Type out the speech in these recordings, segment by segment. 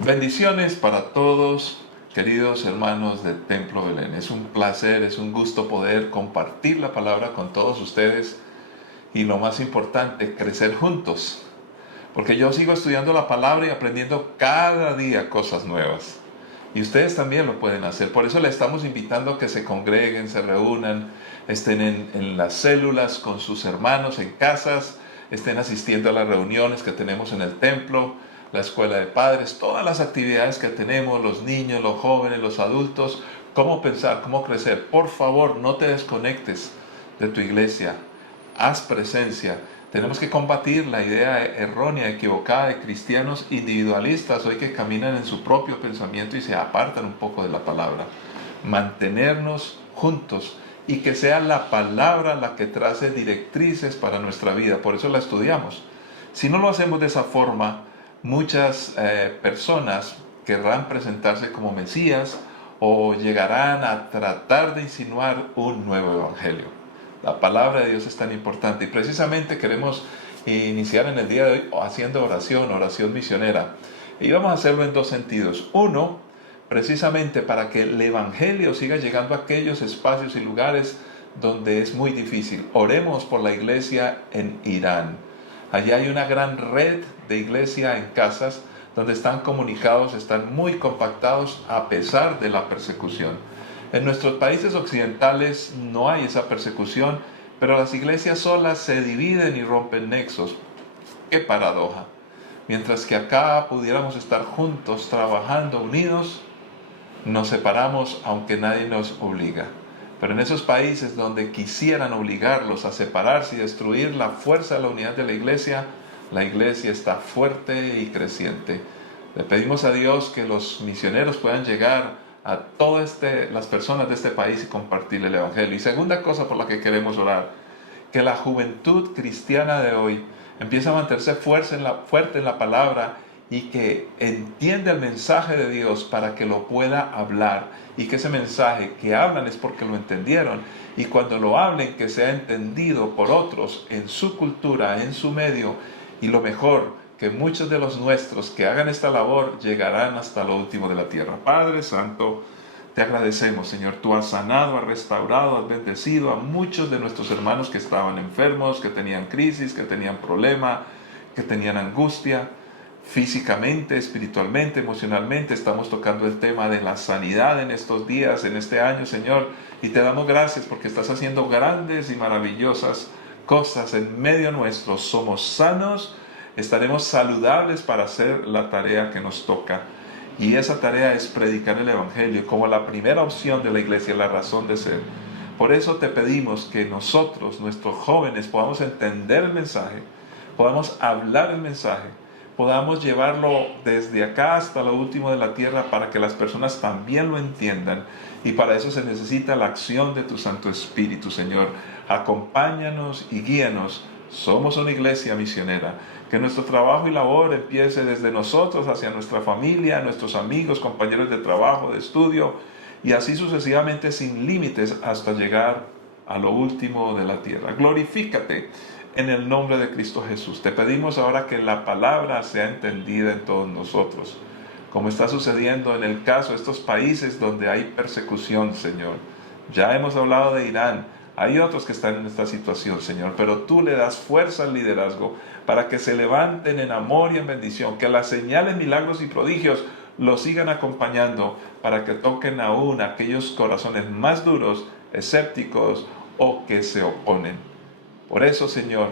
Bendiciones para todos, queridos hermanos del Templo Belén. Es un placer, es un gusto poder compartir la palabra con todos ustedes y lo más importante, crecer juntos. Porque yo sigo estudiando la palabra y aprendiendo cada día cosas nuevas. Y ustedes también lo pueden hacer. Por eso le estamos invitando a que se congreguen, se reúnan, estén en las células con sus hermanos en casas, estén asistiendo a las reuniones que tenemos en el templo, la escuela de padres, todas las actividades que tenemos, los niños, los jóvenes, los adultos, cómo pensar, cómo crecer. Por favor, no te desconectes de tu iglesia, haz presencia. Tenemos que combatir la idea errónea, equivocada de cristianos individualistas hoy que caminan en su propio pensamiento y se apartan un poco de la palabra. Mantenernos juntos y que sea la palabra la que trace directrices para nuestra vida. Por eso la estudiamos. Si no lo hacemos de esa forma, muchas personas querrán presentarse como Mesías o llegarán a tratar de insinuar un nuevo evangelio. La palabra de Dios es tan importante y precisamente queremos iniciar en el día de hoy haciendo oración misionera. Y vamos a hacerlo en dos sentidos. Uno, precisamente para que el evangelio siga llegando a aquellos espacios y lugares donde es muy difícil. Oremos por la iglesia en Irán. Allí hay una gran red de iglesia en casas donde están comunicados, están muy compactados a pesar de la persecución. En nuestros países occidentales no hay esa persecución, pero las iglesias solas se dividen y rompen nexos. ¡Qué paradoja! Mientras que acá pudiéramos estar juntos, trabajando, unidos, nos separamos aunque nadie nos obliga. Pero en esos países donde quisieran obligarlos a separarse y destruir la fuerza de la unidad de la iglesia está fuerte y creciente. Le pedimos a Dios que los misioneros puedan llegar a todas las personas de este país y compartir el evangelio. Y segunda cosa por la que queremos orar, que la juventud cristiana de hoy empiece a mantenerse fuerte en la palabra y que entienda el mensaje de Dios para que lo pueda hablar, y que ese mensaje que hablan es porque lo entendieron, y cuando lo hablen que sea entendido por otros en su cultura, en su medio, y lo mejor, que muchos de los nuestros que hagan esta labor llegarán hasta lo último de la tierra. Padre Santo, te agradecemos, Señor. Tú has sanado, has restaurado, has bendecido a muchos de nuestros hermanos que estaban enfermos, que tenían crisis, que tenían problema, que tenían angustia. Físicamente, espiritualmente, emocionalmente, estamos tocando el tema de la sanidad en estos días, en este año, Señor. Y te damos gracias porque estás haciendo grandes y maravillosas cosas en medio nuestro. Somos sanos, estaremos saludables para hacer la tarea que nos toca. Y esa tarea es predicar el evangelio como la primera opción de la iglesia, la razón de ser. Por eso te pedimos que nosotros, nuestros jóvenes, podamos entender el mensaje, podamos hablar el mensaje, podamos llevarlo desde acá hasta lo último de la tierra para que las personas también lo entiendan. Y para eso se necesita la acción de tu Santo Espíritu, Señor. Acompáñanos y guíanos. Somos una iglesia misionera. Que nuestro trabajo y labor empiece desde nosotros hacia nuestra familia, nuestros amigos, compañeros de trabajo, de estudio, y así sucesivamente sin límites hasta llegar a lo último de la tierra. Glorifícate en el nombre de Cristo Jesús. Te pedimos ahora que la palabra sea entendida en todos nosotros, como está sucediendo en el caso de estos países donde hay persecución, Señor. Ya hemos hablado de Irán. Hay otros que están en esta situación, Señor, pero tú le das fuerza al liderazgo para que se levanten en amor y en bendición, que las señales, milagros y prodigios los sigan acompañando para que toquen aún aquellos corazones más duros, escépticos o que se oponen. Por eso, Señor,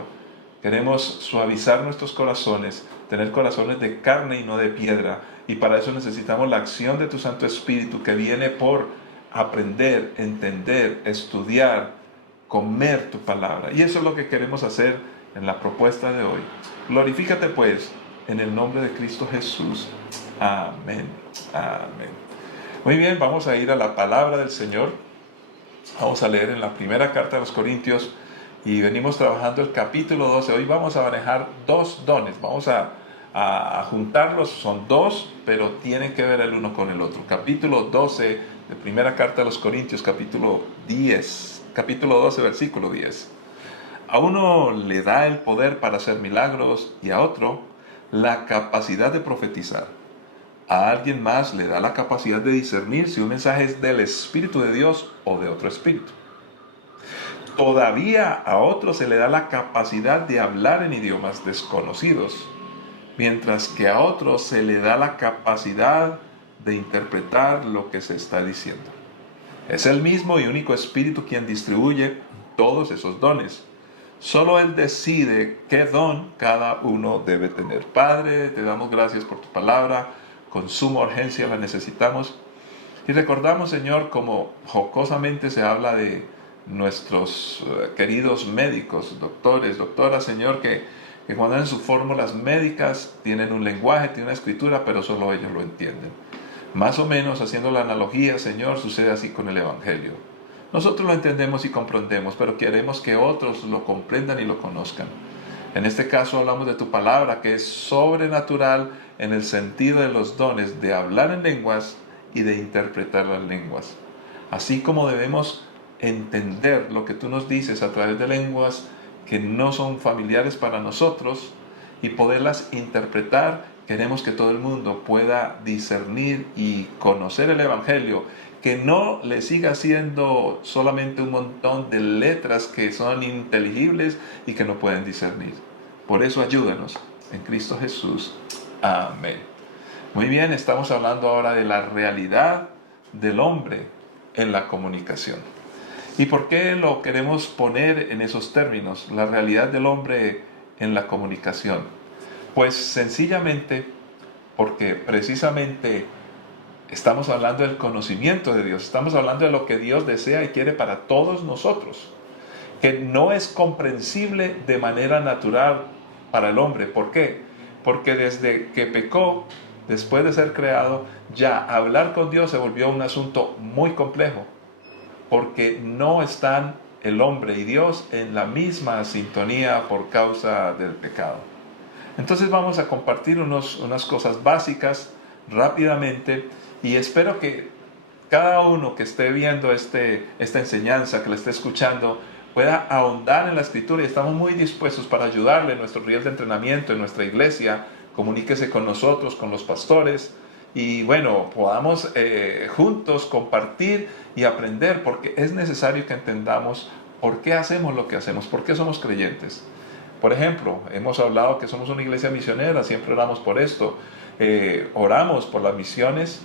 queremos suavizar nuestros corazones, tener corazones de carne y no de piedra, y para eso necesitamos la acción de tu Santo Espíritu que viene por aprender, entender, estudiar, comer tu palabra. Y eso es lo que queremos hacer en la propuesta de hoy. Glorifícate pues en el nombre de Cristo Jesús. Amén. Amén. Muy bien, vamos a ir a la palabra del Señor. Vamos a leer en la primera carta de los Corintios y venimos trabajando el capítulo 12. Hoy vamos a manejar dos dones. Vamos a juntarlos. Son dos, pero tienen que ver el uno con el otro. Capítulo 12 de primera carta de los Corintios, capítulo 12, versículo 10. A uno le da el poder para hacer milagros y a otro la capacidad de profetizar. A alguien más le da la capacidad de discernir si un mensaje es del Espíritu de Dios o de otro espíritu. Todavía a otros se le da la capacidad de hablar en idiomas desconocidos, mientras que a otros se le da la capacidad de interpretar lo que se está diciendo. Es el mismo y único Espíritu quien distribuye todos esos dones. Solo Él decide qué don cada uno debe tener. Padre, te damos gracias por tu palabra. Con suma urgencia la necesitamos. Y recordamos, Señor, como jocosamente se habla de nuestros queridos médicos, doctores, doctoras, Señor, que cuando dan sus fórmulas médicas tienen un lenguaje, tienen una escritura, pero solo ellos lo entienden. Más o menos, haciendo la analogía, Señor, sucede así con el Evangelio. Nosotros lo entendemos y comprendemos, pero queremos que otros lo comprendan y lo conozcan. En este caso hablamos de tu palabra, que es sobrenatural en el sentido de los dones de hablar en lenguas y de interpretar las lenguas. Así como debemos entender lo que tú nos dices a través de lenguas que no son familiares para nosotros y poderlas interpretar, queremos que todo el mundo pueda discernir y conocer el Evangelio, que no le siga siendo solamente un montón de letras que son ininteligibles y que no pueden discernir. Por eso ayúdanos en Cristo Jesús. Amén. Muy bien, estamos hablando ahora de la realidad del hombre en la comunicación. ¿Y por qué lo queremos poner en esos términos? La realidad del hombre en la comunicación. Pues sencillamente porque precisamente estamos hablando del conocimiento de Dios, estamos hablando de lo que Dios desea y quiere para todos nosotros, que no es comprensible de manera natural para el hombre. ¿Por qué? Porque desde que pecó, después de ser creado, ya hablar con Dios se volvió un asunto muy complejo, porque no están el hombre y Dios en la misma sintonía por causa del pecado. Entonces vamos a compartir unas cosas básicas rápidamente y espero que cada uno que esté viendo esta enseñanza, que la esté escuchando, pueda ahondar en la Escritura, y estamos muy dispuestos para ayudarle en nuestro nivel de entrenamiento en nuestra iglesia. Comuníquese con nosotros, con los pastores, y bueno, podamos juntos compartir y aprender, porque es necesario que entendamos por qué hacemos lo que hacemos, por qué somos creyentes. Por ejemplo, hemos hablado que somos una iglesia misionera, siempre oramos por esto, oramos por las misiones,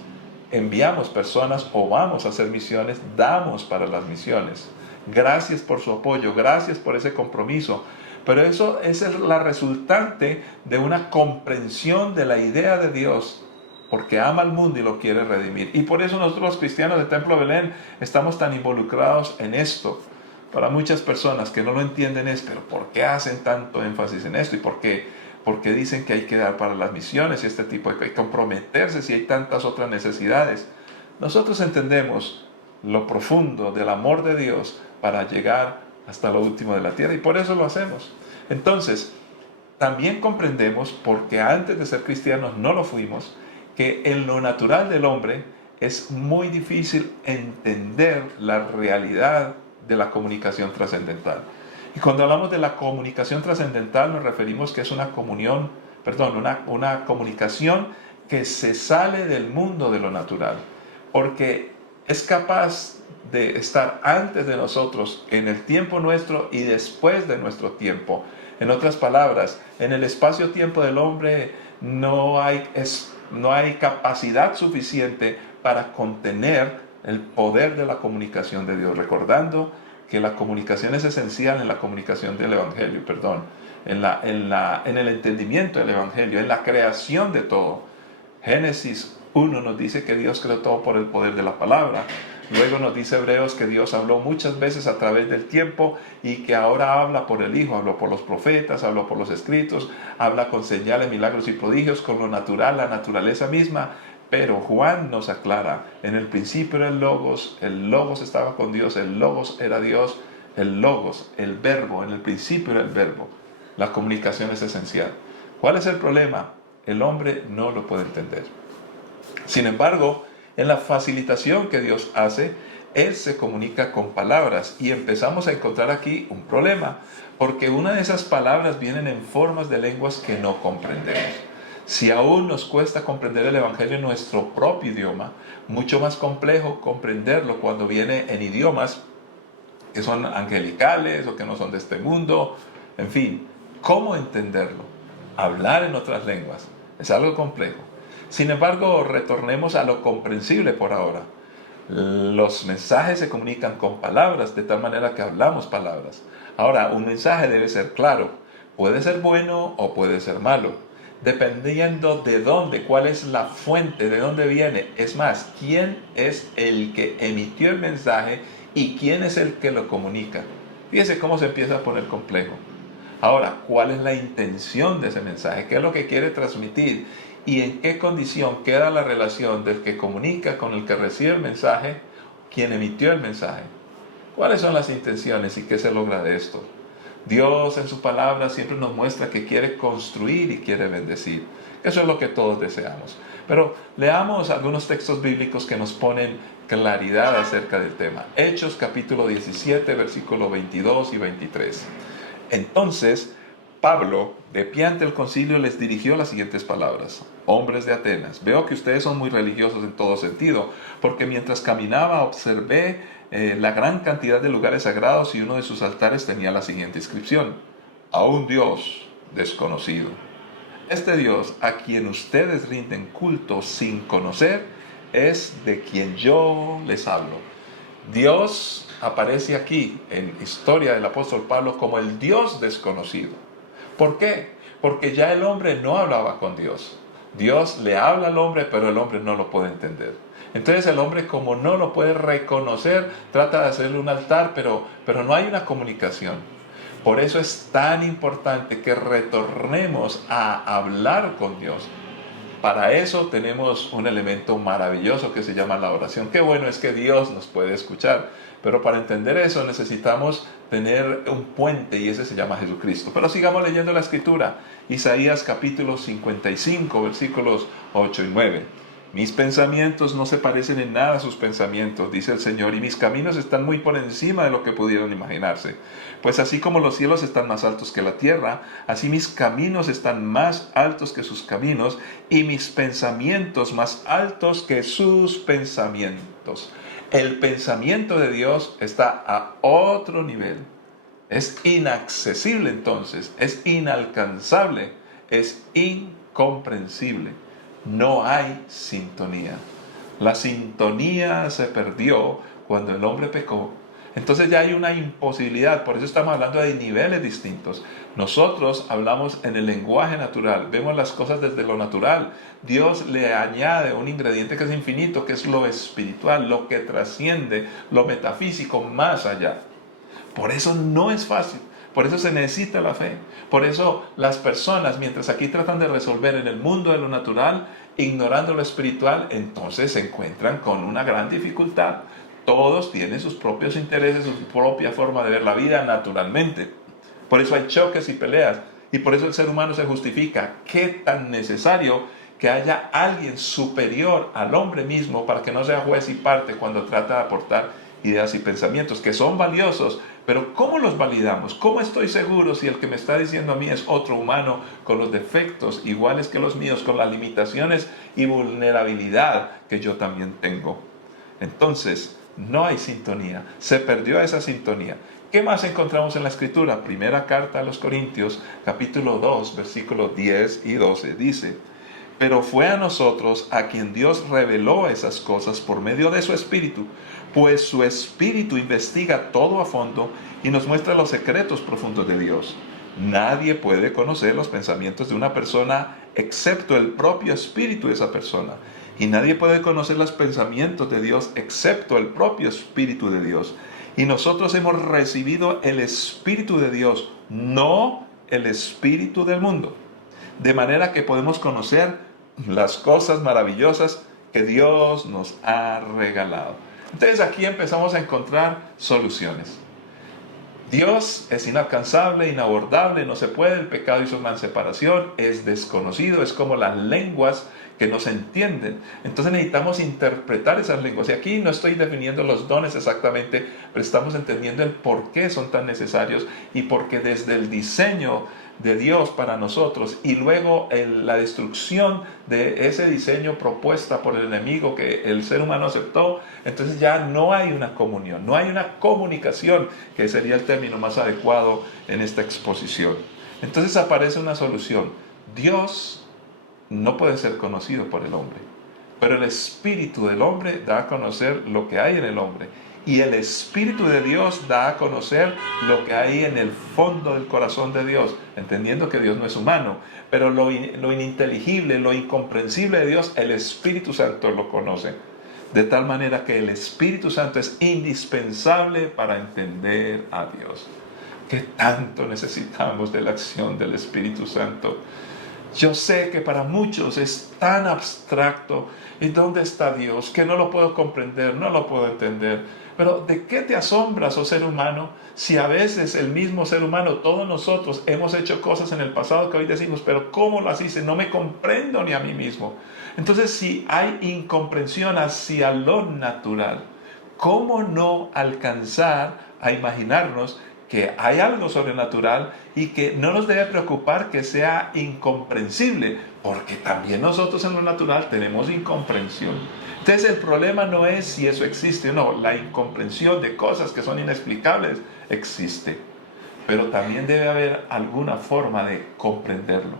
enviamos personas o vamos a hacer misiones, damos para las misiones. Gracias por su apoyo, gracias por ese compromiso. Pero eso es la resultante de una comprensión de la idea de Dios, porque ama al mundo y lo quiere redimir. Y por eso nosotros los cristianos de Templo Belén estamos tan involucrados en esto. Para muchas personas que no lo entienden es, pero ¿por qué hacen tanto énfasis en esto? ¿Y por qué dicen que hay que dar para las misiones y este tipo de cosas? Hay que comprometerse si hay tantas otras necesidades. Nosotros entendemos lo profundo del amor de Dios para llegar hasta lo último de la tierra, y por eso lo hacemos. Entonces, también comprendemos, porque antes de ser cristianos no lo fuimos, que en lo natural del hombre es muy difícil entender la realidad de la comunicación trascendental. Y cuando hablamos de la comunicación trascendental nos referimos que es una comunicación que se sale del mundo de lo natural, porque es capaz de estar antes de nosotros, en el tiempo nuestro y después de nuestro tiempo. En otras palabras, en el espacio-tiempo del hombre no hay capacidad suficiente para contener el poder de la comunicación de Dios, recordando que la comunicación es esencial en la comunicación del Evangelio, en el entendimiento del Evangelio, en la creación de todo. Génesis 1 nos dice que Dios creó todo por el poder de la palabra. Luego nos dice Hebreos que Dios habló muchas veces a través del tiempo y que ahora habla por el Hijo, habló por los profetas, habló por los escritos, habla con señales, milagros y prodigios, con lo natural, la naturaleza misma. Pero Juan nos aclara, en el principio era el Logos estaba con Dios, el Logos era Dios, el Logos, el Verbo, en el principio era el Verbo. La comunicación es esencial. ¿Cuál es el problema? El hombre no lo puede entender. Sin embargo, en la facilitación que Dios hace, Él se comunica con palabras, y empezamos a encontrar aquí un problema, porque una de esas palabras vienen en formas de lenguas que no comprendemos. Si aún nos cuesta comprender el Evangelio en nuestro propio idioma, mucho más complejo comprenderlo cuando viene en idiomas que son angelicales o que no son de este mundo. En fin, ¿cómo entenderlo? Hablar en otras lenguas es algo complejo. Sin embargo, retornemos a lo comprensible por ahora. Los mensajes se comunican con palabras, de tal manera que hablamos palabras. Ahora, un mensaje debe ser claro. Puede ser bueno o puede ser malo, dependiendo de dónde, cuál es la fuente, de dónde viene. Es más, quién es el que emitió el mensaje y quién es el que lo comunica. Fíjese cómo se empieza a poner complejo. Ahora, ¿cuál es la intención de ese mensaje? ¿Qué es lo que quiere transmitir? ¿Y en qué condición queda la relación del que comunica con el que recibe el mensaje, quien emitió el mensaje? ¿Cuáles son las intenciones y qué se logra de esto? Dios en su palabra siempre nos muestra que quiere construir y quiere bendecir. Eso es lo que todos deseamos. Pero leamos algunos textos bíblicos que nos ponen claridad acerca del tema. Hechos capítulo 17, versículos 22 y 23. Entonces, Pablo, de pie ante el concilio, les dirigió las siguientes palabras. Hombres de Atenas, veo que ustedes son muy religiosos en todo sentido, porque mientras caminaba observé la gran cantidad de lugares sagrados y uno de sus altares tenía la siguiente inscripción: a un Dios desconocido. Este Dios a quien ustedes rinden culto sin conocer es de quien yo les hablo. Dios aparece aquí en historia del apóstol Pablo como el Dios desconocido. ¿Por qué? Porque ya el hombre no hablaba con Dios. Dios le habla al hombre, pero el hombre no lo puede entender. Entonces el hombre, como no lo puede reconocer, trata de hacerle un altar, pero no hay una comunicación. Por eso es tan importante que retornemos a hablar con Dios. Para eso tenemos un elemento maravilloso que se llama la oración. Qué bueno es que Dios nos puede escuchar, pero para entender eso necesitamos tener un puente y ese se llama Jesucristo. Pero sigamos leyendo la Escritura. Isaías capítulo 55, versículos 8 y 9. Mis pensamientos no se parecen en nada a sus pensamientos, dice el Señor, y mis caminos están muy por encima de lo que pudieron imaginarse. Pues así como los cielos están más altos que la tierra, así mis caminos están más altos que sus caminos, y mis pensamientos más altos que sus pensamientos. El pensamiento de Dios está a otro nivel. Es inaccesible entonces, es inalcanzable, es incomprensible. No hay sintonía. La sintonía se perdió cuando el hombre pecó. Entonces ya hay una imposibilidad, por eso estamos hablando de niveles distintos. Nosotros hablamos en el lenguaje natural, vemos las cosas desde lo natural. Dios le añade un ingrediente que es infinito, que es lo espiritual, lo que trasciende, lo metafísico más allá. Por eso no es fácil. Por eso se necesita la fe. Por eso las personas, mientras aquí tratan de resolver en el mundo de lo natural, ignorando lo espiritual, entonces se encuentran con una gran dificultad. Todos tienen sus propios intereses, su propia forma de ver la vida naturalmente. Por eso hay choques y peleas. Y por eso el ser humano se justifica. Qué tan necesario que haya alguien superior al hombre mismo para que no sea juez y parte cuando trata de aportar ideas y pensamientos que son valiosos, pero ¿cómo los validamos? ¿Cómo estoy seguro si el que me está diciendo a mí es otro humano con los defectos iguales que los míos, con las limitaciones y vulnerabilidad que yo también tengo? Entonces, no hay sintonía, se perdió esa sintonía. ¿Qué más encontramos en la Escritura? Primera carta a los Corintios, capítulo 2, versículos 10 y 12, dice: pero fue a nosotros a quien Dios reveló esas cosas por medio de su Espíritu, pues su Espíritu investiga todo a fondo y nos muestra los secretos profundos de Dios. Nadie puede conocer los pensamientos de una persona excepto el propio Espíritu de esa persona. Y nadie puede conocer los pensamientos de Dios excepto el propio Espíritu de Dios. Y nosotros hemos recibido el Espíritu de Dios, no el espíritu del mundo. De manera que podemos conocer las cosas maravillosas que Dios nos ha regalado. Entonces aquí empezamos a encontrar soluciones. Dios es inalcanzable, inabordable, no se puede, el pecado hizo una separación, es desconocido, es como las lenguas que no se entienden. Entonces necesitamos interpretar esas lenguas. Y aquí no estoy definiendo los dones exactamente, pero estamos entendiendo el por qué son tan necesarios y porque desde el diseño de Dios para nosotros y luego la destrucción de ese diseño propuesta por el enemigo que el ser humano aceptó, entonces ya no hay una comunión, no hay una comunicación, que sería el término más adecuado en esta exposición. Entonces aparece una solución. Dios no puede ser conocido por el hombre, pero el espíritu del hombre da a conocer lo que hay en el hombre. Y el Espíritu de Dios da a conocer lo que hay en el fondo del corazón de Dios, entendiendo que Dios no es humano, pero lo ininteligible, lo incomprensible de Dios, el Espíritu Santo lo conoce. De tal manera que el Espíritu Santo es indispensable para entender a Dios. ¿Qué tanto necesitamos de la acción del Espíritu Santo? Yo sé que para muchos es tan abstracto. ¿Y dónde está Dios? Que no lo puedo comprender, no lo puedo entender. Pero ¿de qué te asombras, oh ser humano? Si a veces el mismo ser humano, todos nosotros, hemos hecho cosas en el pasado que hoy decimos, pero ¿cómo las hice? No me comprendo ni a mí mismo. Entonces, si hay incomprensión hacia lo natural, ¿cómo no alcanzar a imaginarnos que hay algo sobrenatural y que no nos debe preocupar que sea incomprensible, porque también nosotros en lo natural tenemos incomprensión? Entonces el problema no es si eso existe o no, la incomprensión de cosas que son inexplicables existe, pero también debe haber alguna forma de comprenderlo.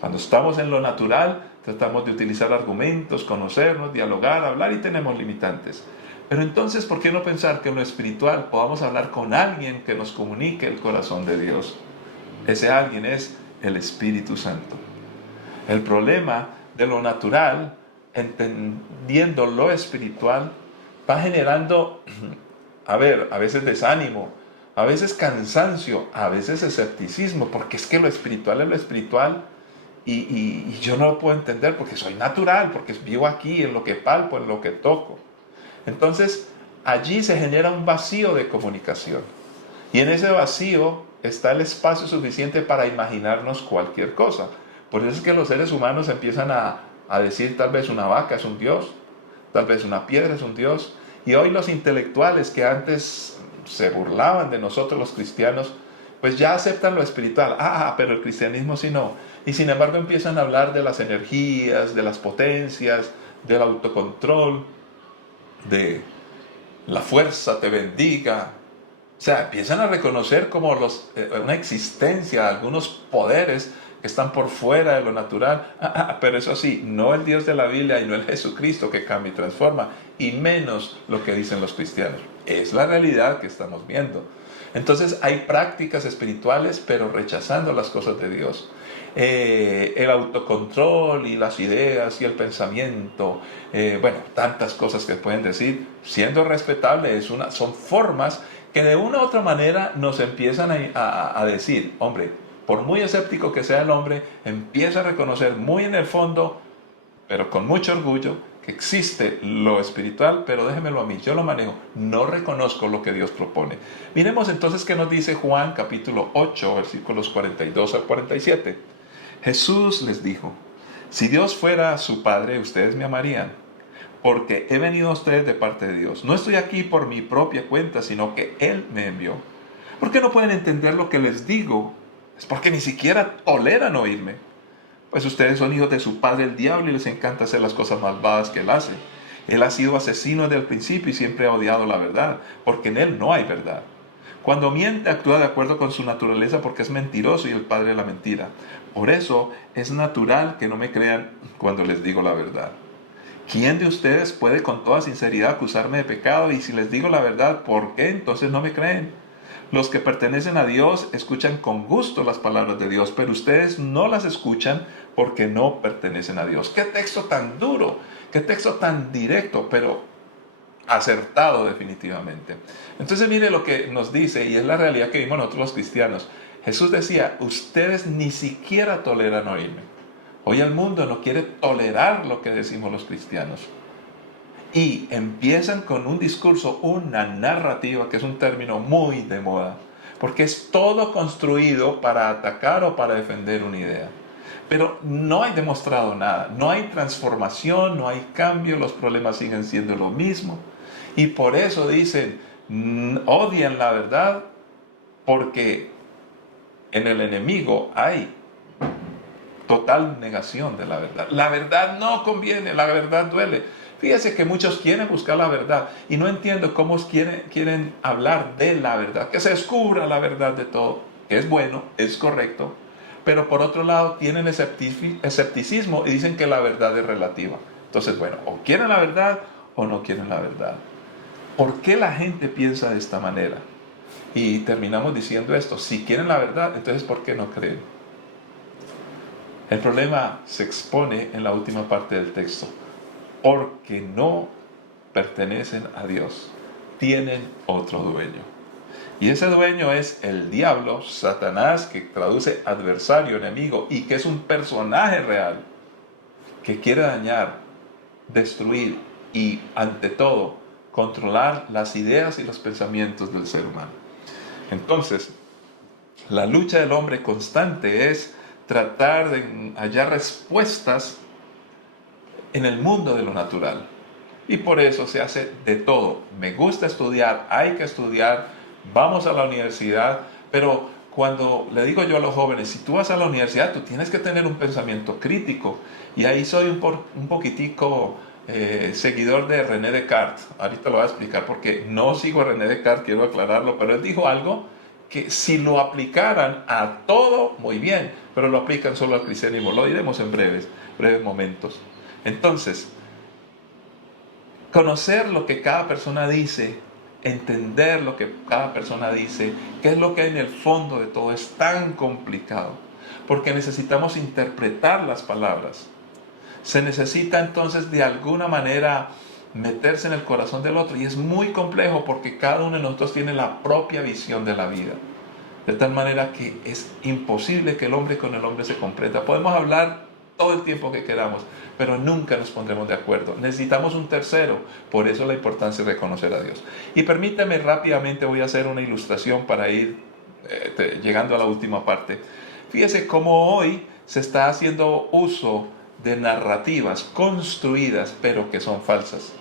Cuando estamos en lo natural, tratamos de utilizar argumentos, conocernos, dialogar, hablar y tenemos limitantes. Pero entonces, ¿por qué no pensar que en lo espiritual podamos hablar con alguien que nos comunique el corazón de Dios? Ese alguien es el Espíritu Santo. El problema de lo natural, entendiendo lo espiritual, va generando, a veces desánimo, a veces cansancio, a veces escepticismo, porque es que lo espiritual es lo espiritual y yo no lo puedo entender porque soy natural, porque vivo aquí en lo que palpo, en lo que toco. Entonces, allí se genera un vacío de comunicación. Y en ese vacío está el espacio suficiente para imaginarnos cualquier cosa. Por eso es que los seres humanos empiezan a decir, tal vez una vaca es un dios, tal vez una piedra es un dios. Y hoy los intelectuales que antes se burlaban de nosotros los cristianos, pues ya aceptan lo espiritual. Pero el cristianismo sí no. Y sin embargo empiezan a hablar de las energías, de las potencias, del autocontrol, de la fuerza te bendiga. O sea, empiezan a reconocer como una existencia, algunos poderes que están por fuera de lo natural. Pero eso sí, no el Dios de la Biblia y no el Jesucristo que cambia y transforma, y menos lo que dicen los cristianos. Es la realidad que estamos viendo. Entonces hay prácticas espirituales, pero rechazando las cosas de Dios. El autocontrol y las ideas y el pensamiento, tantas cosas que pueden decir, siendo respetable, son formas que de una u otra manera nos empiezan a decir, hombre, por muy escéptico que sea el hombre, empieza a reconocer muy en el fondo, pero con mucho orgullo, que existe lo espiritual, pero déjemelo a mí, yo lo manejo, no reconozco lo que Dios propone. Miremos entonces qué nos dice Juan capítulo 8, versículos 42 al 47. Jesús les dijo, si Dios fuera su Padre, ustedes me amarían, porque he venido a ustedes de parte de Dios. No estoy aquí por mi propia cuenta, sino que Él me envió. ¿Por qué no pueden entender lo que les digo? Es porque ni siquiera toleran oírme. Pues ustedes son hijos de su padre el diablo y les encanta hacer las cosas malvadas que él hace. Él ha sido asesino desde el principio y siempre ha odiado la verdad, porque en él no hay verdad. Cuando miente, actúa de acuerdo con su naturaleza porque es mentiroso y el padre de la mentira. Por eso es natural que no me crean cuando les digo la verdad. ¿Quién de ustedes puede con toda sinceridad acusarme de pecado? Y si les digo la verdad, ¿por qué entonces no me creen? Los que pertenecen a Dios escuchan con gusto las palabras de Dios, pero ustedes no las escuchan porque no pertenecen a Dios. ¡Qué texto tan duro! ¡Qué texto tan directo! Pero acertado definitivamente. Entonces mire lo que nos dice, y es la realidad que vimos nosotros los cristianos. Jesús decía, ustedes ni siquiera toleran oírme. Hoy el mundo no quiere tolerar lo que decimos los cristianos. Y empiezan con un discurso, una narrativa, que es un término muy de moda, porque es todo construido para atacar o para defender una idea. Pero no hay demostrado nada, no hay transformación, no hay cambio, los problemas siguen siendo lo mismo. Y por eso dicen, odian la verdad, porque En el enemigo hay total negación de la verdad. La verdad no conviene, la verdad duele. Fíjese que muchos quieren buscar la verdad y no entiendo cómo quieren hablar de la verdad, que se descubra la verdad de todo, que es bueno, es correcto, pero por otro lado tienen escepticismo y dicen que la verdad es relativa. Entonces, bueno, o quieren la verdad o no quieren la verdad. ¿Por qué la gente piensa de esta manera? Y terminamos diciendo esto: si quieren la verdad, entonces ¿por qué no creen? El problema se expone en la última parte del texto. Porque no pertenecen a Dios, tienen otro dueño. Y ese dueño es el diablo, Satanás, que traduce adversario, enemigo, y que es un personaje real que quiere dañar, destruir y, ante todo, controlar las ideas y los pensamientos del ser humano. Entonces, la lucha del hombre constante es tratar de hallar respuestas en el mundo de lo natural. Y por eso se hace de todo. Me gusta estudiar, hay que estudiar, vamos a la universidad, pero cuando le digo yo a los jóvenes, si tú vas a la universidad, tú tienes que tener un pensamiento crítico. Y ahí soy un poquitico seguidor de René Descartes. Ahorita lo voy a explicar porque no sigo a René Descartes, quiero aclararlo, pero él dijo algo que si lo aplicaran a todo, muy bien, pero lo aplican solo al cristianismo. Lo diremos en breves momentos. Entonces, conocer lo que cada persona dice, entender lo que cada persona dice, qué es lo que hay en el fondo de todo, es tan complicado, porque necesitamos interpretar las palabras. Se necesita entonces de alguna manera meterse en el corazón del otro, y es muy complejo porque cada uno de nosotros tiene la propia visión de la vida. De tal manera que es imposible que el hombre con el hombre se comprenda. Podemos hablar todo el tiempo que queramos, pero nunca nos pondremos de acuerdo. Necesitamos un tercero, por eso la importancia de reconocer a Dios. Y permítame rápidamente, voy a hacer una ilustración para ir llegando a la última parte. Fíjese cómo hoy se está haciendo uso de narrativas construidas, pero que son falsas.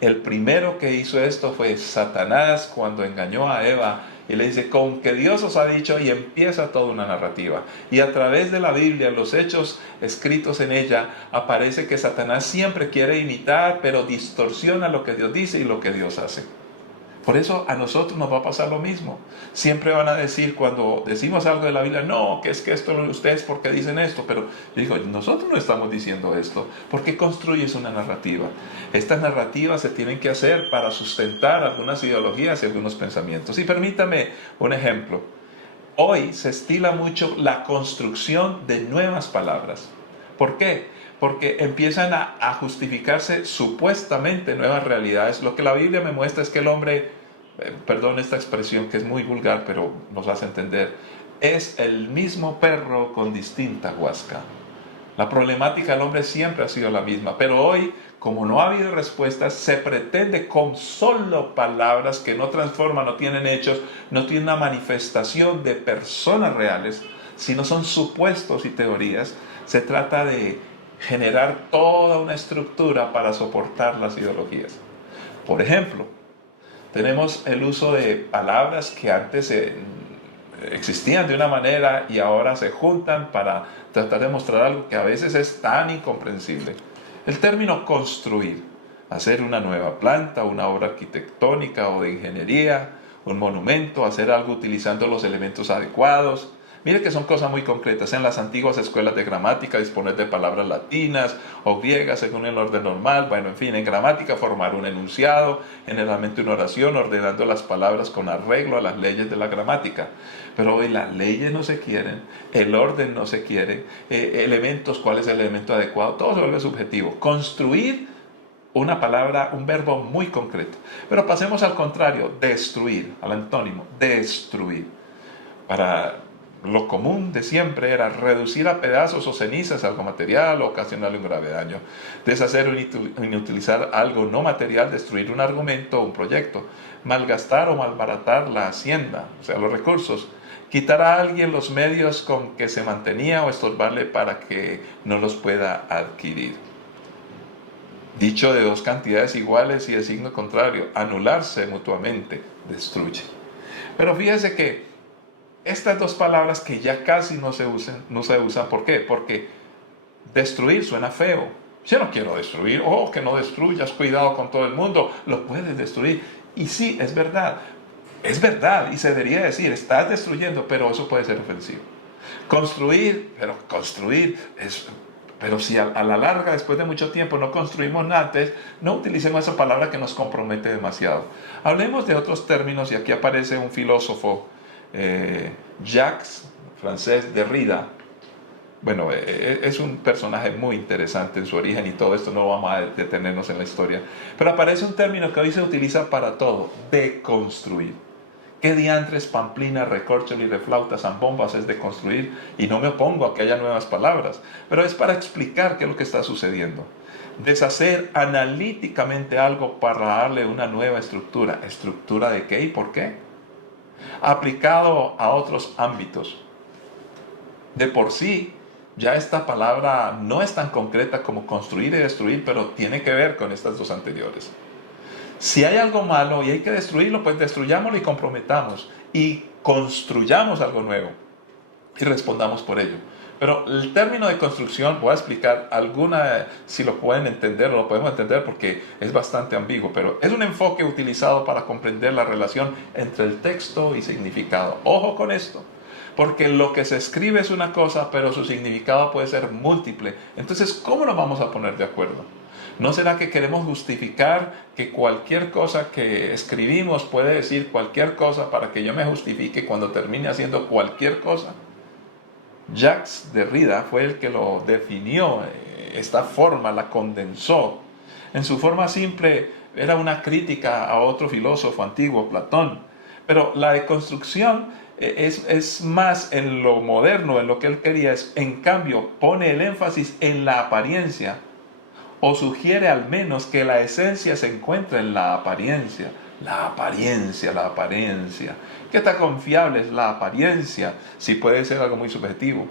El primero que hizo esto fue Satanás cuando engañó a Eva y le dice, con que Dios os ha dicho, y empieza toda una narrativa. Y a través de la Biblia, los hechos escritos en ella, aparece que Satanás siempre quiere imitar, pero distorsiona lo que Dios dice y lo que Dios hace. Por eso a nosotros nos va a pasar lo mismo. Siempre van a decir cuando decimos algo de la Biblia, no, que es que esto ustedes porque dicen esto, pero yo digo, nosotros no estamos diciendo esto. ¿Por qué construyes una narrativa? Estas narrativas se tienen que hacer para sustentar algunas ideologías y algunos pensamientos. Y permítame un ejemplo. Hoy se estila mucho la construcción de nuevas palabras. ¿Por qué? Porque empiezan a justificarse supuestamente nuevas realidades. Lo que la Biblia me muestra es que el hombre, perdón esta expresión que es muy vulgar, pero nos hace entender, es el mismo perro con distinta huasca. La problemática del hombre siempre ha sido la misma, pero hoy, como no ha habido respuestas, se pretende con solo palabras que no transforman, no tienen hechos, no tienen una manifestación de personas reales, sino son supuestos y teorías. Se trata de generar toda una estructura para soportar las ideologías. Por ejemplo, tenemos el uso de palabras que antes existían de una manera y ahora se juntan para tratar de mostrar algo que a veces es tan incomprensible. El término construir, hacer una nueva planta, una obra arquitectónica o de ingeniería, un monumento, hacer algo utilizando los elementos adecuados. Mire que son cosas muy concretas. En las antiguas escuelas de gramática, disponer de palabras latinas o griegas según el orden normal. Bueno, en fin, en gramática formar un enunciado, generalmente una oración, ordenando las palabras con arreglo a las leyes de la gramática. Pero hoy las leyes no se quieren, el orden no se quiere, elementos, cuál es el elemento adecuado, todo se vuelve subjetivo. Construir una palabra, un verbo muy concreto. Pero pasemos al contrario, destruir, al antónimo, destruir. Para lo común de siempre era reducir a pedazos o cenizas algo material o ocasionarle un grave daño. Deshacer o inutilizar algo no material, destruir un argumento o un proyecto. Malgastar o malbaratar la hacienda, o sea, los recursos. Quitar a alguien los medios con que se mantenía o estorbarle para que no los pueda adquirir. Dicho de dos cantidades iguales y de signo contrario, anularse mutuamente, destruye. Pero fíjese que estas dos palabras que ya casi no se usan. ¿Por qué? Porque destruir suena feo. Yo no quiero destruir. Oh, que no destruyas, cuidado con todo el mundo. Lo puedes destruir. Y sí, es verdad. Es verdad. Y se debería decir, estás destruyendo, pero eso puede ser ofensivo. Construir, pero construir es... Pero si a la larga, después de mucho tiempo, no construimos nada, entonces no utilicemos esa palabra que nos compromete demasiado. Hablemos de otros términos, y aquí aparece un filósofo, Jacques, francés, Derrida. Bueno, es un personaje muy interesante en su origen y todo esto, no vamos a detenernos en la historia. Pero aparece un término que hoy se utiliza para todo: deconstruir. ¿Qué diantres, pamplina, recórcholi, reflauta, zambombas es deconstruir? Y no me opongo a que haya nuevas palabras, pero es para explicar qué es lo que está sucediendo. Deshacer analíticamente algo para darle una nueva estructura. ¿Estructura de qué y por qué? Aplicado a otros ámbitos. De por sí, ya esta palabra no es tan concreta como construir y destruir, pero tiene que ver con estas dos anteriores. Si hay algo malo y hay que destruirlo, pues destruyámoslo y comprometamos y construyamos algo nuevo y respondamos por ello. Pero el término de construcción, voy a explicar alguna, si lo pueden entender o lo podemos entender porque es bastante ambiguo, pero es un enfoque utilizado para comprender la relación entre el texto y significado. Ojo con esto, porque lo que se escribe es una cosa, pero su significado puede ser múltiple. Entonces, ¿cómo nos vamos a poner de acuerdo? ¿No será que queremos justificar que cualquier cosa que escribimos puede decir cualquier cosa para que yo me justifique cuando termine haciendo cualquier cosa? Jacques Derrida fue el que lo definió, esta forma la condensó. En su forma simple era una crítica a otro filósofo antiguo, Platón. Pero la deconstrucción es más en lo moderno, en lo que él quería. En cambio, pone el énfasis en la apariencia, o sugiere al menos que la esencia se encuentra en la apariencia. La apariencia, la apariencia. ¿Qué tan confiable es la apariencia? Si puede ser algo muy subjetivo.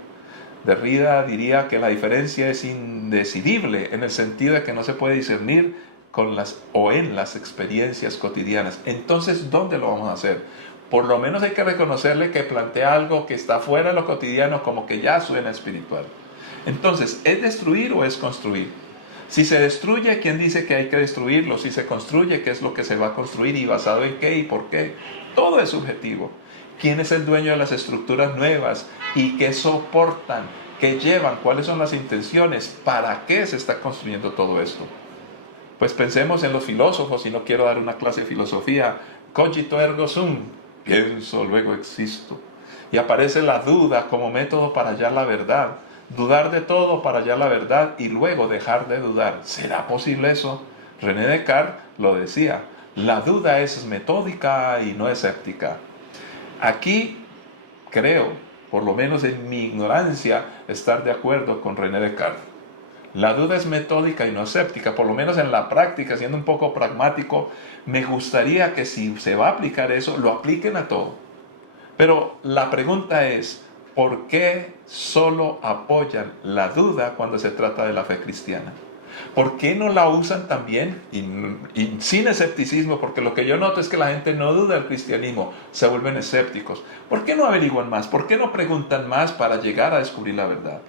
Derrida diría que la diferencia es indecidible en el sentido de que no se puede discernir con las o en las experiencias cotidianas. Entonces, ¿dónde lo vamos a hacer? Por lo menos hay que reconocerle que plantea algo que está fuera de lo cotidiano, como que ya suena espiritual. Entonces, ¿es destruir o es construir? Si se destruye, ¿quién dice que hay que destruirlo? Si se construye, ¿qué es lo que se va a construir y basado en qué y por qué? Todo es subjetivo. ¿Quién es el dueño de las estructuras nuevas y qué soportan, qué llevan, cuáles son las intenciones, para qué se está construyendo todo esto? Pues pensemos en los filósofos, y no quiero dar una clase de filosofía. Cogito ergo sum, pienso, luego existo. Y aparece la duda como método para hallar la verdad. Dudar de todo para hallar la verdad y luego dejar de dudar. ¿Será posible eso? René Descartes lo decía. La duda es metódica y no escéptica. Aquí creo, por lo menos en mi ignorancia, estar de acuerdo con René Descartes. La duda es metódica y no escéptica, por lo menos en la práctica, siendo un poco pragmático, me gustaría que si se va a aplicar eso, lo apliquen a todo. Pero la pregunta es, ¿por qué solo apoyan la duda cuando se trata de la fe cristiana? ¿Por qué no la usan también y sin escepticismo? Porque lo que yo noto es que la gente no duda del cristianismo, se vuelven escépticos. ¿Por qué no averiguan más? ¿Por qué no preguntan más para llegar a descubrir la verdad?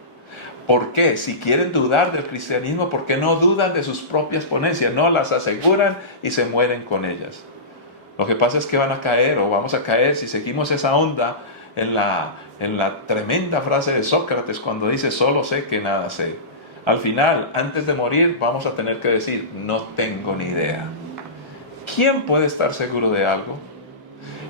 ¿Por qué? Si quieren dudar del cristianismo, ¿por qué no dudan de sus propias ponencias? No, las aseguran y se mueren con ellas. Lo que pasa es que van a caer o vamos a caer si seguimos esa onda en la tremenda frase de Sócrates cuando dice solo sé que nada sé. Al final, antes de morir, vamos a tener que decir no tengo ni idea. ¿Quién puede estar seguro de algo?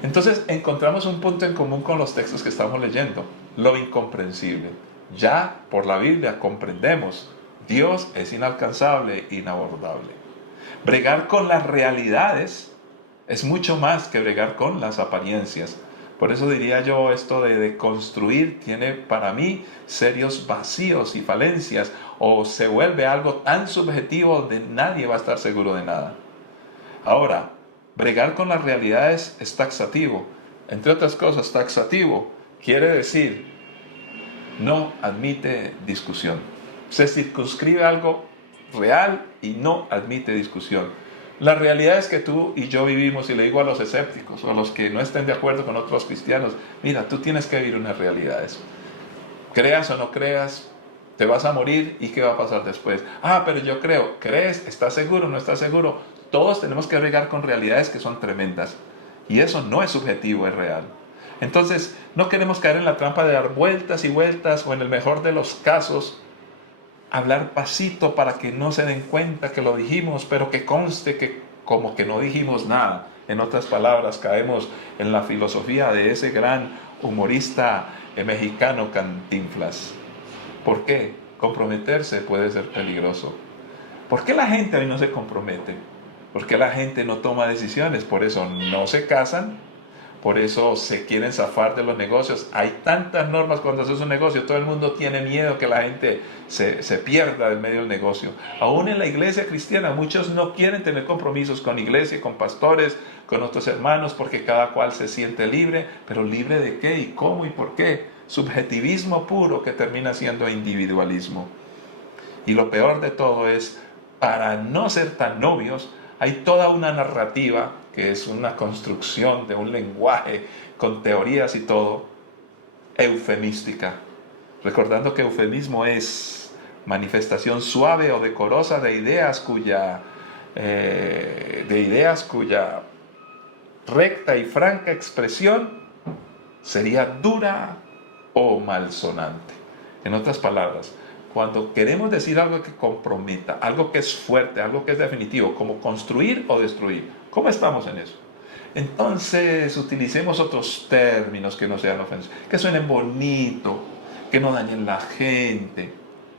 Entonces encontramos un punto en común con los textos que estamos leyendo, lo incomprensible. Ya por la Biblia comprendemos, Dios es inalcanzable, inabordable. Bregar con las realidades es mucho más que bregar con las apariencias. Por eso diría yo, esto de construir tiene para mí serios vacíos y falencias, o se vuelve algo tan subjetivo donde nadie va a estar seguro de nada. Ahora, bregar con las realidades es taxativo. Entre otras cosas, taxativo quiere decir no admite discusión. Se circunscribe a algo real y no admite discusión. La realidad es que tú y yo vivimos, y le digo a los escépticos o a los que no estén de acuerdo con otros cristianos, mira, tú tienes que vivir unas realidades. Creas o no creas, te vas a morir y ¿qué va a pasar después? Ah, pero yo creo. ¿Crees? ¿Estás seguro? ¿No estás seguro? Todos tenemos que bregar con realidades que son tremendas. Y eso no es subjetivo, es real. Entonces, no queremos caer en la trampa de dar vueltas y vueltas, o en el mejor de los casos, hablar pasito para que no se den cuenta que lo dijimos, pero que conste que como que no dijimos nada. En otras palabras, caemos en la filosofía de ese gran humorista mexicano Cantinflas. ¿Por qué? Comprometerse puede ser peligroso. ¿Por qué la gente hoy no se compromete? ¿Por qué la gente no toma decisiones? Por eso no se casan, por eso se quieren zafar de los negocios. Hay tantas normas cuando haces un negocio, todo el mundo tiene miedo que la gente se pierda en medio del negocio. Aún en la iglesia cristiana, muchos no quieren tener compromisos con iglesia, con pastores, con otros hermanos, porque cada cual se siente libre, pero ¿libre de qué y cómo y por qué? Subjetivismo puro que termina siendo individualismo. Y lo peor de todo es, para no ser tan novios, hay toda una narrativa que es una construcción de un lenguaje con teorías y todo, eufemística. Recordando que eufemismo es manifestación suave o decorosa de ideas cuya recta y franca expresión sería dura o malsonante. En otras palabras, cuando queremos decir algo que comprometa, algo que es fuerte, algo que es definitivo, como construir o destruir, ¿cómo estamos en eso? Entonces utilicemos otros términos que no sean ofensivos, que suenen bonito, que no dañen la gente,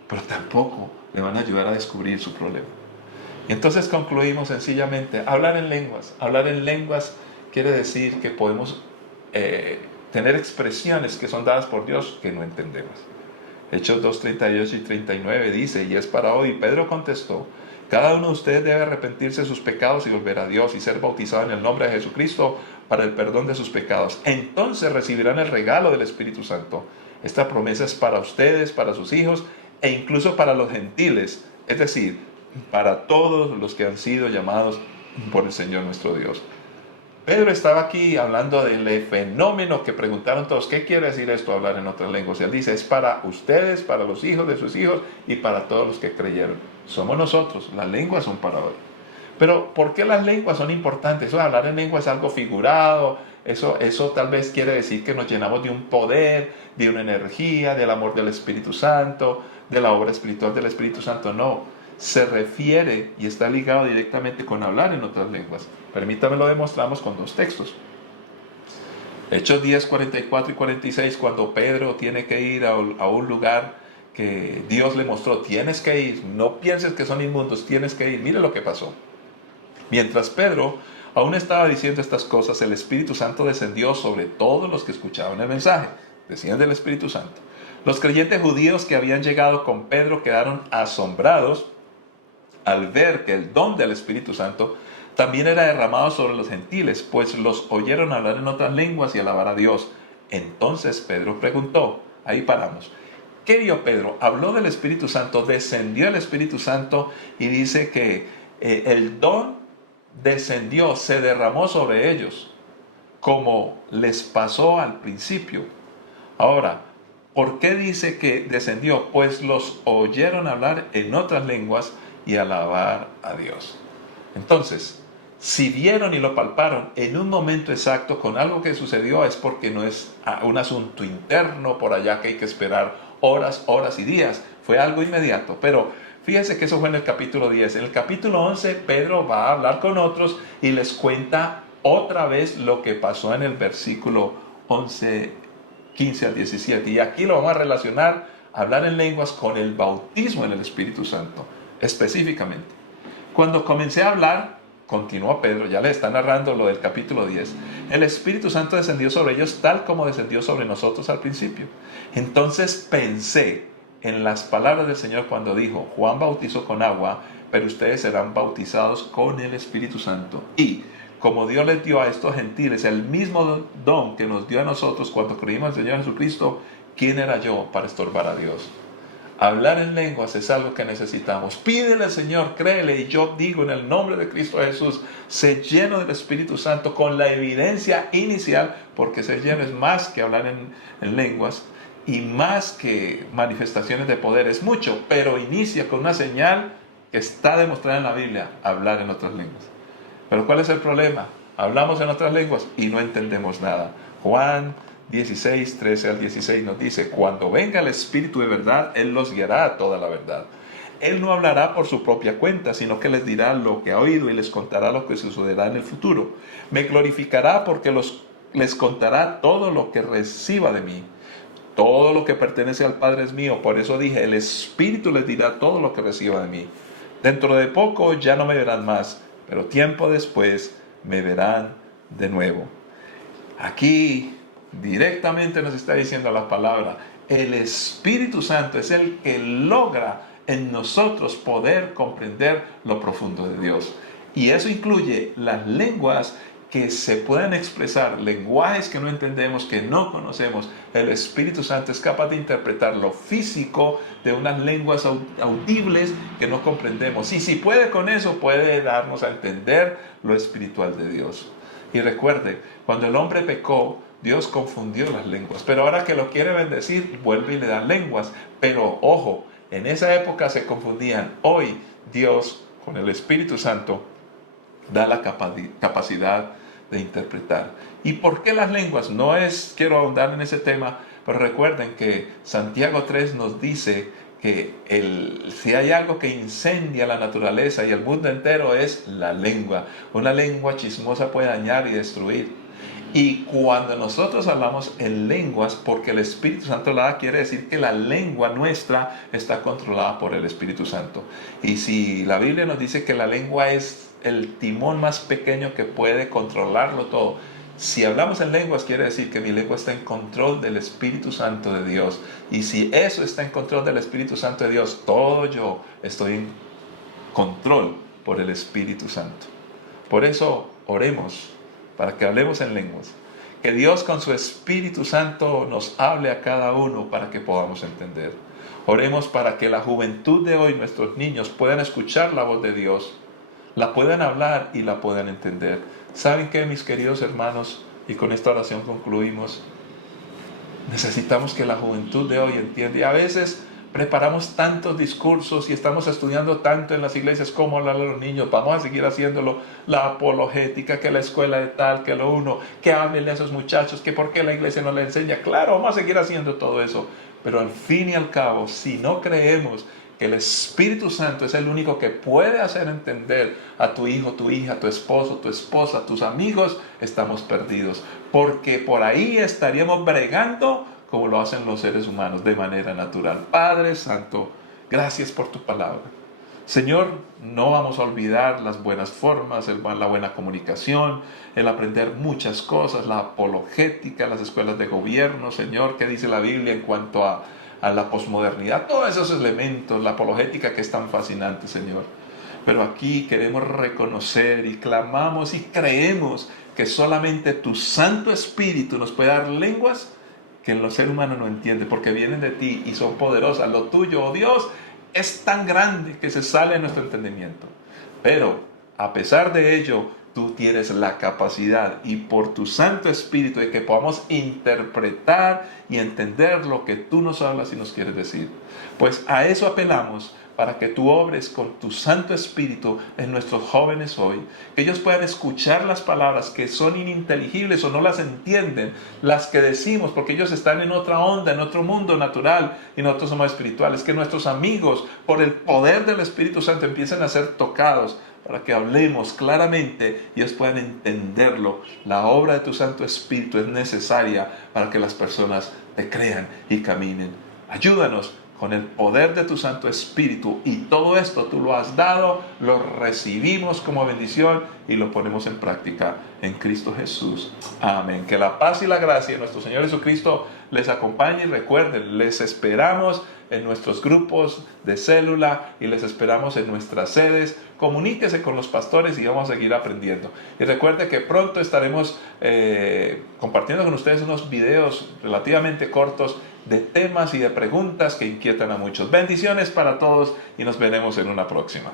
pero tampoco le van a ayudar a descubrir su problema. Y entonces concluimos sencillamente, hablar en lenguas. Hablar en lenguas quiere decir que podemos tener expresiones que son dadas por Dios que no entendemos. Hechos 2:38 y 39 dice, y es para hoy. Pedro contestó, cada uno de ustedes debe arrepentirse de sus pecados y volver a Dios y ser bautizado en el nombre de Jesucristo para el perdón de sus pecados. Entonces recibirán el regalo del Espíritu Santo. Esta promesa es para ustedes, para sus hijos e incluso para los gentiles, es decir, para todos los que han sido llamados por el Señor nuestro Dios. Pedro estaba aquí hablando del fenómeno que preguntaron todos, ¿qué quiere decir esto, hablar en otras lenguas? Y él dice, es para ustedes, para los hijos de sus hijos y para todos los que creyeron. Somos nosotros, las lenguas son para hoy. Pero, ¿por qué las lenguas son importantes? Eso de hablar en lengua es algo figurado, eso tal vez quiere decir que nos llenamos de un poder, de una energía, del amor del Espíritu Santo, de la obra espiritual del Espíritu Santo. No, se refiere y está ligado directamente con hablar en otras lenguas. Permítame lo demostramos con dos textos. Hechos 10, 44 y 46, cuando Pedro tiene que ir a un lugar que Dios le mostró, tienes que ir, no pienses que son inmundos, tienes que ir. Mire lo que pasó. Mientras Pedro aún estaba diciendo estas cosas, el Espíritu Santo descendió sobre todos los que escuchaban el mensaje. Desciende el Espíritu Santo. Los creyentes judíos que habían llegado con Pedro quedaron asombrados al ver que el don del Espíritu Santo también era derramado sobre los gentiles, pues los oyeron hablar en otras lenguas y alabar a Dios. Entonces Pedro preguntó, ahí paramos, ¿qué vio Pedro? Habló del Espíritu Santo, descendió el Espíritu Santo y dice que el don descendió, se derramó sobre ellos, como les pasó al principio. Ahora, ¿por qué dice que descendió? Pues los oyeron hablar en otras lenguas y alabar a Dios. Entonces, si vieron y lo palparon en un momento exacto con algo que sucedió, es porque no es un asunto interno por allá que hay que esperar horas, horas y días. Fue algo inmediato. Pero fíjense que eso fue en el capítulo 10. En el capítulo 11, Pedro va a hablar con otros y les cuenta otra vez lo que pasó en el versículo 11, 15 al 17. Y aquí lo vamos a relacionar, hablar en lenguas, con el bautismo en el Espíritu Santo, específicamente. Cuando comencé a hablar, continuó Pedro, ya le está narrando lo del capítulo 10, el Espíritu Santo descendió sobre ellos tal como descendió sobre nosotros al principio. Entonces pensé en las palabras del Señor cuando dijo, Juan bautizó con agua, pero ustedes serán bautizados con el Espíritu Santo. Y como Dios les dio a estos gentiles el mismo don que nos dio a nosotros cuando creímos en el Señor Jesucristo, ¿quién era yo para estorbar a Dios? Hablar en lenguas es algo que necesitamos. Pídele al Señor, créele, y yo digo en el nombre de Cristo Jesús, sé lleno del Espíritu Santo con la evidencia inicial, porque ser lleno es más que hablar en lenguas y más que manifestaciones de poder, es mucho, pero inicia con una señal que está demostrada en la Biblia, hablar en otras lenguas. Pero ¿cuál es el problema? Hablamos en otras lenguas y no entendemos nada. Juan 16, 13 al 16 nos dice, cuando venga el Espíritu de verdad, Él los guiará a toda la verdad. Él no hablará por su propia cuenta, sino que les dirá lo que ha oído y les contará lo que sucederá en el futuro. Me glorificará porque les contará todo lo que reciba de mí. Todo lo que pertenece al Padre es mío. Por eso dije, el Espíritu les dirá todo lo que reciba de mí. Dentro de poco ya no me verán más, pero tiempo después me verán de nuevo. Aquí directamente nos está diciendo la palabra, el Espíritu Santo es el que logra en nosotros poder comprender lo profundo de Dios. Y eso incluye las lenguas que se pueden expresar, lenguajes que no entendemos, que no conocemos. El Espíritu Santo es capaz de interpretar lo físico de unas lenguas audibles que no comprendemos. Y si puede con eso, puede darnos a entender lo espiritual de Dios. Y recuerde, cuando el hombre pecó, Dios confundió las lenguas. Pero ahora que lo quiere bendecir, vuelve y le da lenguas. Pero ojo, en esa época se confundían. Hoy Dios, con el Espíritu Santo, da la capacidad de interpretar. ¿Y por qué las lenguas? Quiero ahondar en ese tema, pero recuerden que Santiago 3 nos dice que si hay algo que incendia la naturaleza y el mundo entero es la lengua. Una lengua chismosa puede dañar y destruir. Y cuando nosotros hablamos en lenguas, porque el Espíritu Santo la da, quiere decir que la lengua nuestra está controlada por el Espíritu Santo. Y si la Biblia nos dice que la lengua es el timón más pequeño que puede controlarlo todo, si hablamos en lenguas, quiere decir que mi lengua está en control del Espíritu Santo de Dios. Y si eso está en control del Espíritu Santo de Dios, todo yo estoy en control por el Espíritu Santo. Por eso oremos para que hablemos en lenguas. Que Dios con su Espíritu Santo nos hable a cada uno para que podamos entender. Oremos para que la juventud de hoy, nuestros niños, puedan escuchar la voz de Dios, la puedan hablar y la puedan entender. ¿Saben qué, mis queridos hermanos? Y con esta oración concluimos. Necesitamos que la juventud de hoy entienda. Y a veces preparamos tantos discursos y estamos estudiando tanto en las iglesias cómo hablar a los niños. Vamos a seguir haciéndolo. La apologética, que la escuela de tal, que lo uno, que háblele a esos muchachos, que por qué la iglesia no le enseña. Claro, vamos a seguir haciendo todo eso. Pero al fin y al cabo, si no creemos que el Espíritu Santo es el único que puede hacer entender a tu hijo, tu hija, tu esposo, tu esposa, tus amigos, estamos perdidos. Porque por ahí estaríamos bregando como lo hacen los seres humanos de manera natural. Padre Santo, gracias por tu palabra. Señor, no vamos a olvidar las buenas formas, la buena comunicación, el aprender muchas cosas, la apologética, las escuelas de gobierno, Señor, ¿qué dice la Biblia en cuanto a la posmodernidad? Todos esos elementos, la apologética que es tan fascinante, Señor. Pero aquí queremos reconocer y clamamos y creemos que solamente tu Santo Espíritu nos puede dar lenguas que el ser humano no entiende, porque vienen de ti y son poderosas. Lo tuyo, oh Dios, es tan grande que se sale de nuestro entendimiento. Pero a pesar de ello, tú tienes la capacidad y por tu Santo Espíritu de que podamos interpretar y entender lo que tú nos hablas y nos quieres decir. Pues a eso apelamos, para que tú obres con tu Santo Espíritu en nuestros jóvenes hoy, que ellos puedan escuchar las palabras que son ininteligibles o no las entienden, las que decimos, porque ellos están en otra onda, en otro mundo natural, y nosotros somos espirituales. Que nuestros amigos, por el poder del Espíritu Santo, empiecen a ser tocados, para que hablemos claramente y ellos puedan entenderlo. La obra de tu Santo Espíritu es necesaria para que las personas te crean y caminen. Ayúdanos con el poder de tu Santo Espíritu, y todo esto tú lo has dado, lo recibimos como bendición y lo ponemos en práctica en Cristo Jesús. Amén. Que la paz y la gracia de nuestro Señor Jesucristo les acompañe, y recuerden, les esperamos en nuestros grupos de célula y les esperamos en nuestras sedes. Comuníquese con los pastores y vamos a seguir aprendiendo. Y recuerde que pronto estaremos compartiendo con ustedes unos videos relativamente cortos de temas y de preguntas que inquietan a muchos. Bendiciones para todos y nos veremos en una próxima.